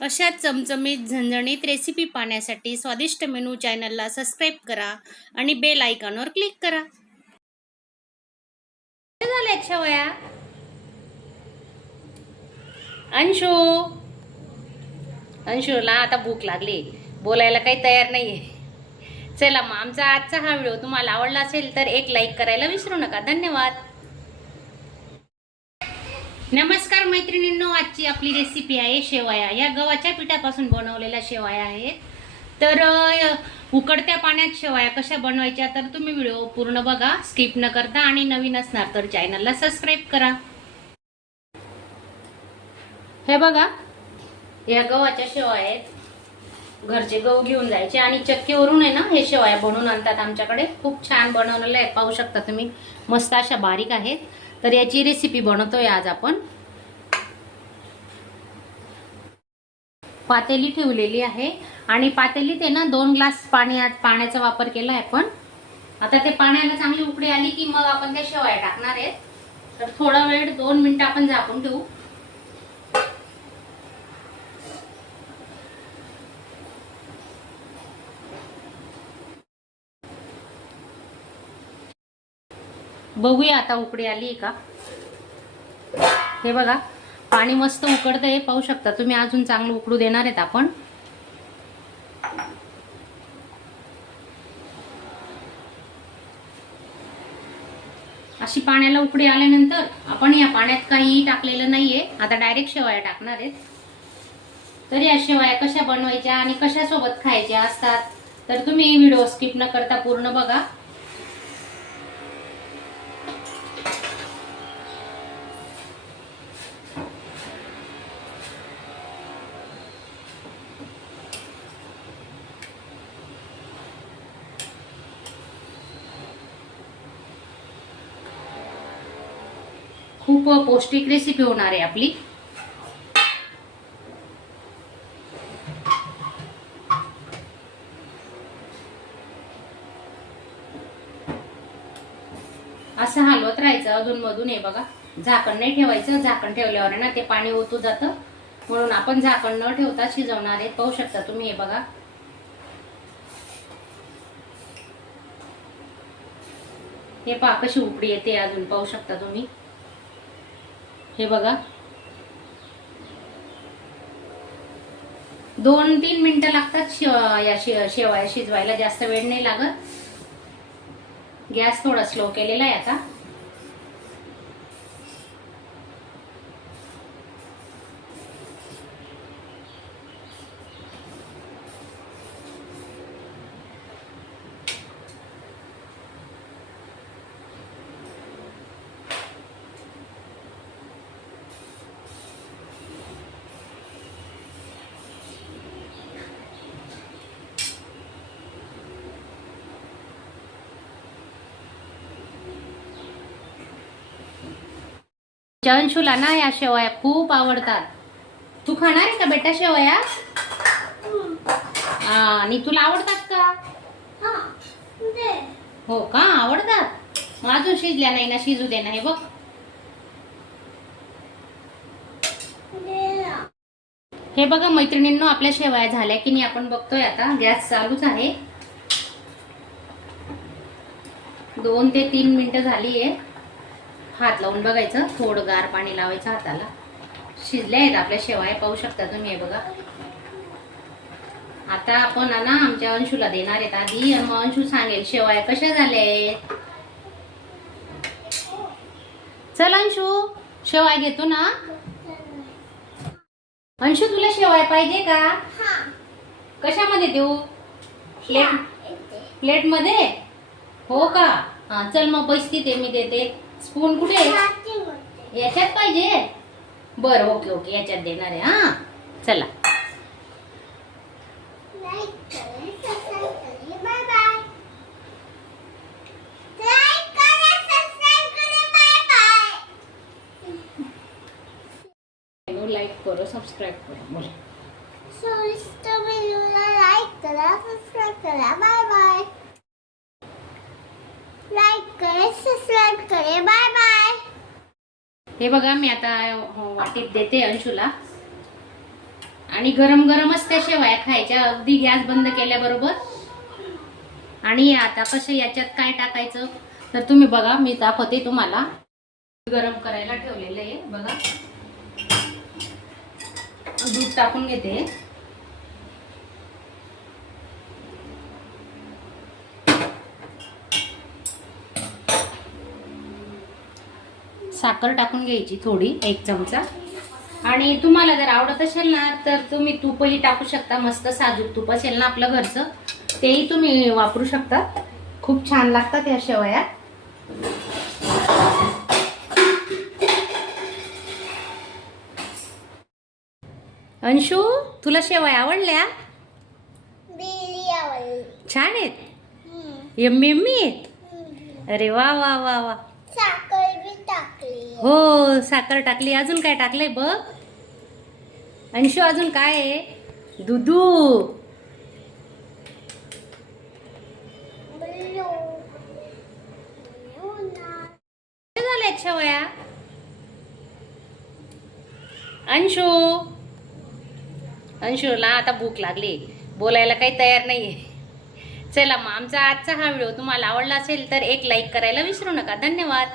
अशा चमचमीत झणझणीत रेसिपी पाहण्यासाठी स्वादिष्ट मेनू चॅनलला सबस्क्राईब करा आणि बेल आयकॉनवर क्लिक करा. झाल्या शेवया? अंशूला आता भूक लागली, बोलायला काही तयार नाहीये. चला मग आमचा आजचा हा व्हिडिओ तुम्हाला आवडला असेल तर एक लाईक करायला विसरू नका. धन्यवाद. नमस्कार मैत्रिणींनो, आजची आपली रेसिपी आहे शेवया. या गव्हाच्या पिठापासून बनवलेल्या शेवया आहेत. तर उकडत्या पाण्यात शेवया कशा बनवायच्या तर तुम्ही व्हिडिओ पूर्ण बघा, स्किप न करता. आणि नवीन असणार तर चॅनलला सबस्क्राईब करा. हे बघा, या गव्हाच्या शेवया आहेत. घरचे गहू घेऊन जायचे आणि चक्कीवरून आहे ना हे शेवया बनवून आणतात आमच्याकडे. खूप छान बनवलेलं आहे, पाहू शकता तुम्ही. मस्त अशा बारीक आहेत. तर याची रेसिपी बनवतोय आज आपण. पातेली ठेवलेली आहे आणि पातेलीत आहे ना 2 ग्लास पाण्याचा वापर केला आहे आपण. आता ते पाण्याला चांगली उकळी आली की मग आपण त्या शेवया टाकणार आहेत. तर थोडा वेळ 2 मिनिटं आपण झाकून ठेवू. बघूया आता उकळी आली का. हे बघा, पाणी मस्त उकळतंय, पाहू शकता तुम्ही. अजून चांगलं उकळू देणार आहेत आपण. अशी पाण्याला उकळी आल्यानंतर आपण या पाण्यात काही टाकलेलं नाहीये, आता डायरेक्ट शेवया टाकणार आहेत. तर या शेवया कशा बनवायच्या आणि कशा सोबत खायच्या असतात तर तुम्ही व्हिडिओ स्किप न करता पूर्ण बघा. खूप पौष्टिक रेसिपी होणार आहे आपली. असं हलवत राहायचं अधून मधून. हे बघा, झाकण नाही ठेवायचं. झाकण ठेवल्यावर ना ते पाणी ओतू जातं, म्हणून आपण झाकण न ठेवता शिजवणार आहे. पाहू शकता तुम्ही. हे बघा, हे पहा कशी उकळी येते अजून, पाहू शकता तुम्ही. हे बघा, 2-3 मिनिटं लागतात या शेवया शिजवायला, जास्त वेळ नाही लागत. गॅस थोडा स्लो केलेला आहे आता. अंशूला ना या शेवया खूप आवडतात. तू खाणार आहे का बेटा शेवया? आणि तुला आवडतात का? हो का, आवडतात. मग अजून शिजल्या नाही ना, शिजू दे ना. हे बघ, हे बघा मैत्रिणींनो, आपल्या शेवया झाल्या की नाही आपण बघतोय. आता गॅस चालूच आहे. 2 ते 3 मिनिटं झाली आहे. हात लावून बघायचं, थोडं गार पाणी लावायचं हाताला. शिजल्या आहेत आपल्या शेवया, पाहू शकता तुम्ही. हे बघा, आता आपण ना आमच्या अंशूला देणार आहेत आधी, आणि मग अंशू सांगेल शेवया कशा झाले. चल अंशू, शेवया घेतो ना. अंशू, तुला शेवया पाहिजे का? कशामध्ये देऊ? प्लेट मध्ये? हो का, हा चल मग बसती ते मी देते. स्पून कुठे? याच्यात पाहिजे? बरं, ओके ओके, याच्यात देणार आहे. हा चला. लाईक करो, सबस्क्राईब करा. लाईक करा, सबस्क्राईब करा. Bye bye. लाईक करे, सबस्क्राईब करे. Bye bye. हे बघा, मी आता वाटीत देते अंशूला. आणि गरम गरमच त्या शेवया खायच्या, अगदी गॅस बंद केल्याबरोबर. आणि आता कसं याच्यात काय टाकायचं तर तुम्ही बघा, मी दाखवते तुम्हाला. गरम करायला ठेवलेलं आहे बघा. दूध टाकून घेते. साखर टाकून घ्यायची थोडी, 1 चमचा. आणि तुम्हाला जर आवडत असेल ना तर तुम्ही तूपही टाकू शकता. मस्त साजूक तूप असेल ना आपलं घरचं, तेही तुम्ही वापरू शकता. खूप छान लागतात या शेवया. अंशू, तुला शेवया आवडल्या? छान आहेत, यम्मी यम्मी आहेत. अरे वा वा वा वा. साखर बी टाकली. हो, साखर टाकली. अजून काय टाकलंय बघ अंशू? अजून काय आहे? दुधू. झाल्यात शेवया अंशू. अंशूला आता भूक लागली, बोलायला काही तयार नाहीये. चला मग, आमचा आजचा हा व्हिडिओ तुम्हाला आवडला असेल तर एक लाईक करायला विसरू नका. धन्यवाद.